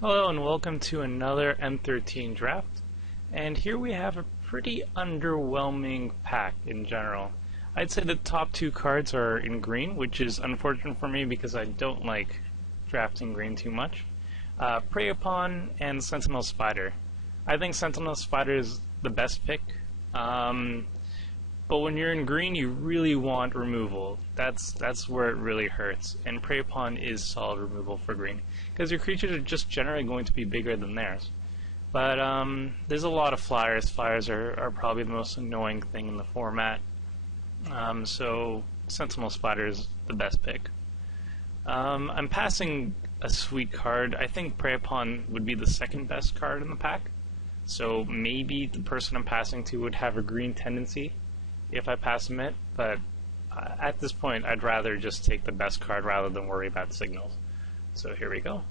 Hello and welcome to another M13 draft. And here we have a pretty underwhelming pack in general. I'd say the top two cards are in green, which is unfortunate for me because I don't like drafting green too much. Prey Upon and Sentinel Spider. I think Sentinel Spider is the best pick. But when you're in green, you really want removal. That's where it really hurts. And Prey Upon is solid removal for green, because your creatures are just generally going to be bigger than theirs. But there's a lot of flyers. Flyers are probably the most annoying thing in the format. So Sentinel Spider is the best pick. I'm passing a sweet card. I think Prey Upon would be the second best card in the pack. So maybe the person I'm passing to would have a green tendency if I pass him it, but at this point I'd rather just take the best card rather than worry about signals. So here we go.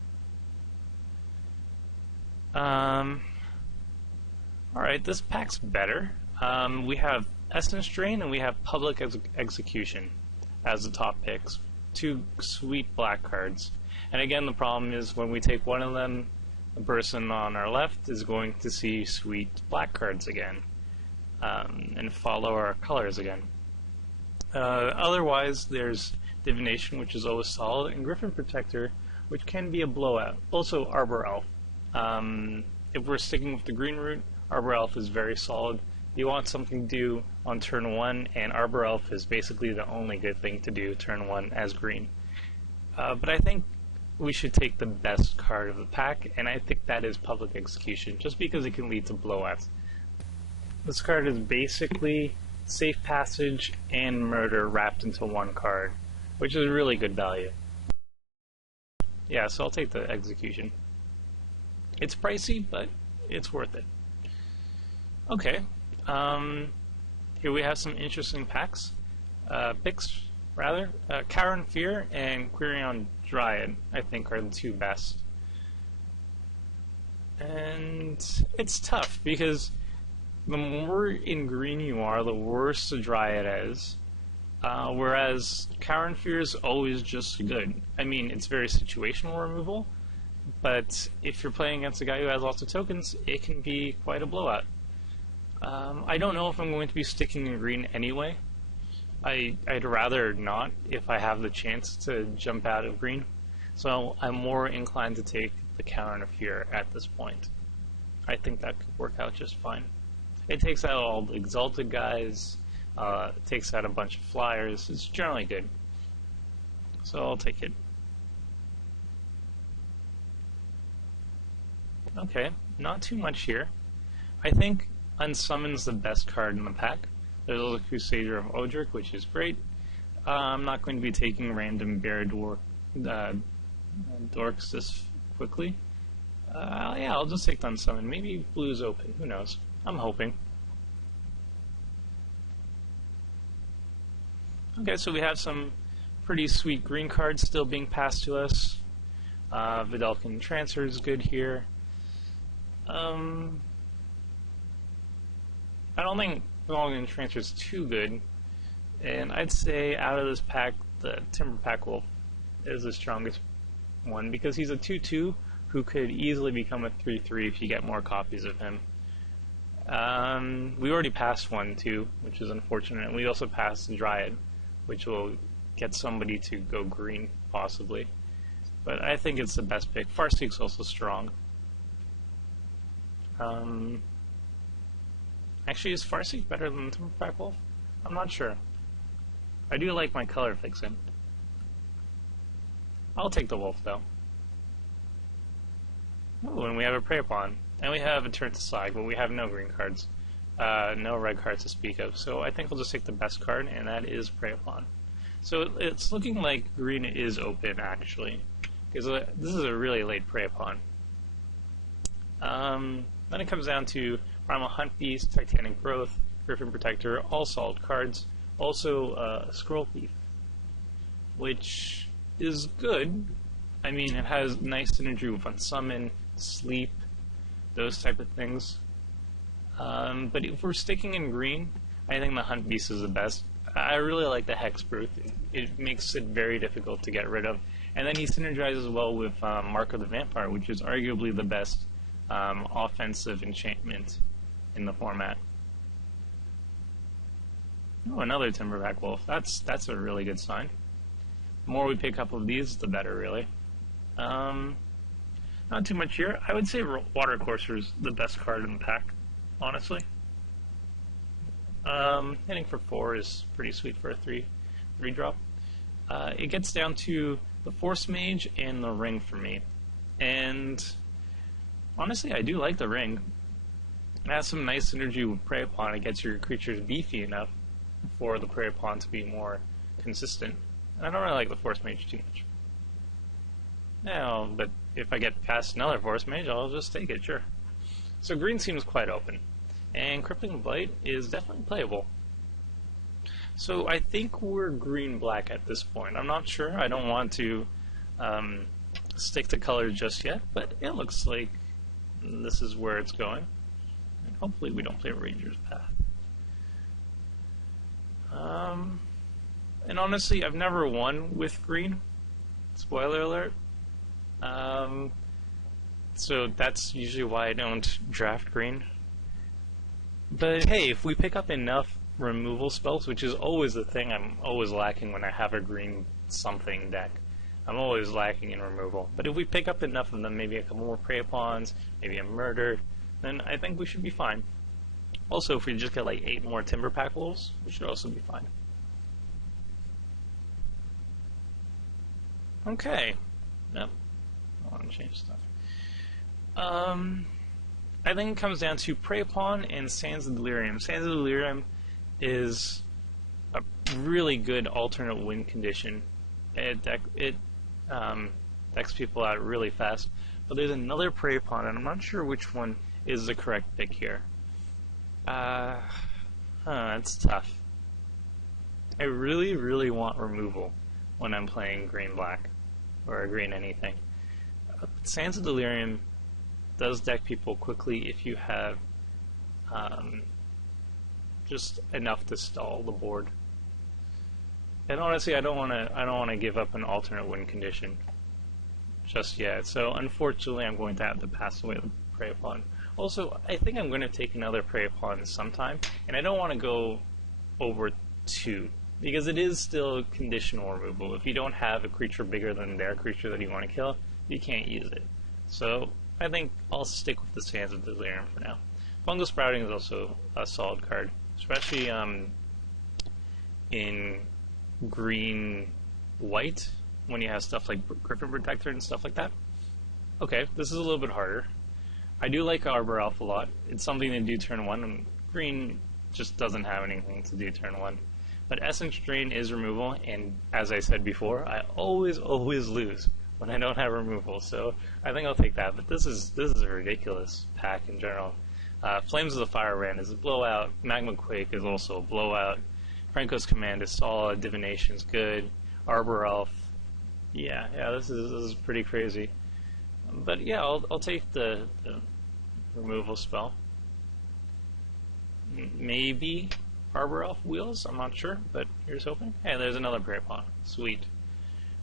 Alright, this pack's better. We have Essence Drain and we have Public Execution as the top picks. Two sweet black cards. And again, the problem is when we take one of them, the person on our left is going to see sweet black cards again. And follow our colors again. Otherwise, there's Divination, which is always solid, and Griffin Protector, which can be a blowout. Also, Arbor Elf. If we're sticking with the green route, Arbor Elf is very solid. You want something to do on turn 1, and Arbor Elf is basically the only good thing to do turn 1 as green. But I think we should take the best card of the pack, and I think that is Public Execution, just because it can lead to blowouts. This card is basically Safe Passage and Murder wrapped into one card, which is really good value. Yeah, so I'll take the Execution. It's pricey, but it's worth it. Okay, here we have some interesting picks, rather. Karen Fear and Quirion Dryad, I think, are the two best. And it's tough, because the more in green you are, the worse the Dryad is. Whereas Karen Fear is always just good. I mean, it's very situational removal, but if you're playing against a guy who has lots of tokens, it can be quite a blowout. I don't know if I'm going to be sticking in green anyway. I'd rather not if I have the chance to jump out of green. So I'm more inclined to take the Karen Fear at this point. I think that could work out just fine. It takes out all the Exalted guys, it takes out a bunch of flyers. It's generally good. So I'll take it. Okay, not too much here. I think Unsummon's the best card in the pack. There's also Crusader of Odric, which is great. I'm not going to be taking random Bear Dorks this quickly. Yeah, I'll just take the Unsummon. Maybe blue's open, who knows. I'm hoping. Okay, so we have some pretty sweet green cards still being passed to us. Vidalcan Transfer is good here. I don't think Vidalcan Transfer is too good. And I'd say out of this pack, the Timberpack Wolf is the strongest one, because he's a 2-2 who could easily become a 3-3 if you get more copies of him. We already passed one too, which is unfortunate, and we also passed the Dryad, which will get somebody to go green, possibly. But I think it's the best pick. Farseek's also strong. Actually, is Farseek better than Timberpack Wolf? I'm not sure. I do like my color fixing. I'll take the Wolf, though. Oh, and we have a Prey Upon. And we have a Turn to Slag, but we have no green cards. No red cards to speak of. So I think I'll just take the best card, and that is Prey Upon. So it's looking like green is open, actually. Because this is a really late Prey Upon. Then it comes down to Primal Hunt Beast, Titanic Growth, Griffin Protector, all solid cards. Also, Scroll Thief, which is good. I mean, it has nice synergy with Unsummon, Sleep, those type of things. But if we're sticking in green, I think the Hunt Beast is the best. I really like the Hexproof. It makes it very difficult to get rid of, And then he synergizes well with Mark of the Vampire, which is arguably the best offensive enchantment in the format. Oh, another Timberback Wolf. That's a really good sign. The more we pick up of these, the better, really. Not too much here. I would say Water Courser is the best card in the pack, honestly. Hitting for 4 is pretty sweet for a 3 drop. It gets down to the Force Mage and the Ring for me. And honestly, I do like the Ring. It has some nice synergy with Prey Upon. It gets your creatures beefy enough for the Prey Upon to be more consistent. And I don't really like the Force Mage too much. Now, but if I get past another Force Mage, I'll just take it, sure. So green seems quite open. And Crippling Blight is definitely playable. So I think we're green-black at this point. I'm not sure. I don't want to stick to colors just yet, but it looks like this is where it's going. And hopefully we don't play Ranger's Path. And honestly, I've never won with green. Spoiler alert. So that's usually why I don't draft green. But hey, if we pick up enough removal spells, which is always the thing I'm always lacking when I have a green something deck. I'm always lacking in removal. But if we pick up enough of them, maybe a couple more Prey Upons, maybe a Murder, then I think we should be fine. Also, if we just get like 8 more Timberpack Wolves, we should also be fine. Okay. Nope. I want to change stuff. I think it comes down to Prey Upon and Sands of Delirium. Sands of Delirium is a really good alternate win condition. It decks people out really fast. But there's another Prey Upon, and I'm not sure which one is the correct pick here. It's tough. I really, really want removal when I'm playing green-black, or green anything. Sands of Delirium does deck people quickly if you have just enough to stall the board. And honestly, I don't want to give up an alternate win condition just yet. So unfortunately, I'm going to have to pass away the Prey Upon. Also, I think I'm going to take another Prey Upon sometime, and I don't want to go over 2 because it is still conditional removal. If you don't have a creature bigger than their creature that you want to kill, you can't use it. So I think I'll stick with the Sands of Delirium for now. Fungal Sprouting is also a solid card, especially in green-white when you have stuff like Griffin Protector and stuff like that. Okay, this is a little bit harder. I do like Arbor Elf a lot. It's something to do turn 1, and green just doesn't have anything to do turn 1. But Essence Drain is removal, and as I said before, I always lose when I don't have removal, so I think I'll take that. But this is a ridiculous pack in general. Flames of the Firebrand is a blowout. Magma Quake is also a blowout. Franco's Command is solid. Divination's good. Arbor Elf, yeah, this is pretty crazy. But yeah, I'll take the removal spell. Maybe Arbor Elf Wheels, I'm not sure, but here's hoping. Hey, there's another Prey Upon. Sweet.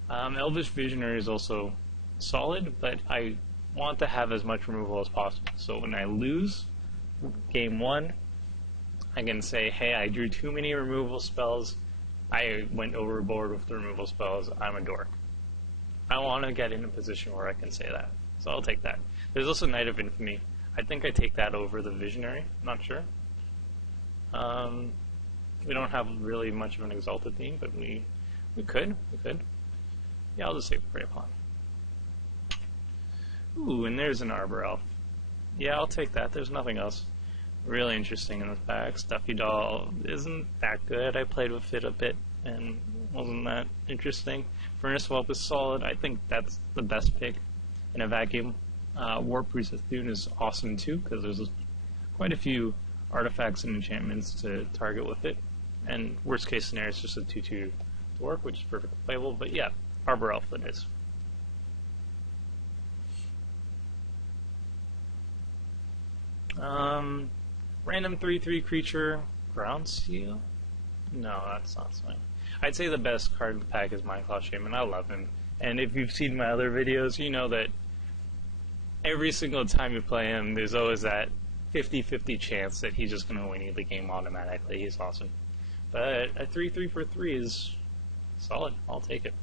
Elvish Visionary is also solid, but I want to have as much removal as possible. So when I lose game 1, I can say, hey, I drew too many removal spells. I went overboard with the removal spells. I'm a dork. I want to get in a position where I can say that. So I'll take that. There's also Knight of Infamy. I think I take that over the Visionary. Not sure. We don't have really much of an Exalted theme, but we could. Yeah, I'll just take the Prey Upon. Ooh, and there's an Arbor Elf. Yeah, I'll take that. There's nothing else really interesting in this pack. Stuffy Doll isn't that good. I played with it a bit and wasn't that interesting. Furnace Whelp is solid. I think that's the best pick in a vacuum. Warp Priest of Thune is awesome too, because there's quite a few artifacts and enchantments to target with it. And worst case scenario is just a 2/2 Dwarf, which is perfectly playable. But yeah, Arbor Elf it is. Random 3/3 creature, Ground Seal? No, that's not something. I'd say the best card in the pack is Mindclaw Shaman. I love him. And if you've seen my other videos, you know that every single time you play him, there's always that 50-50 chance that he's just going to win you the game automatically. He's awesome. But a 3-3 for 3 is solid. I'll take it.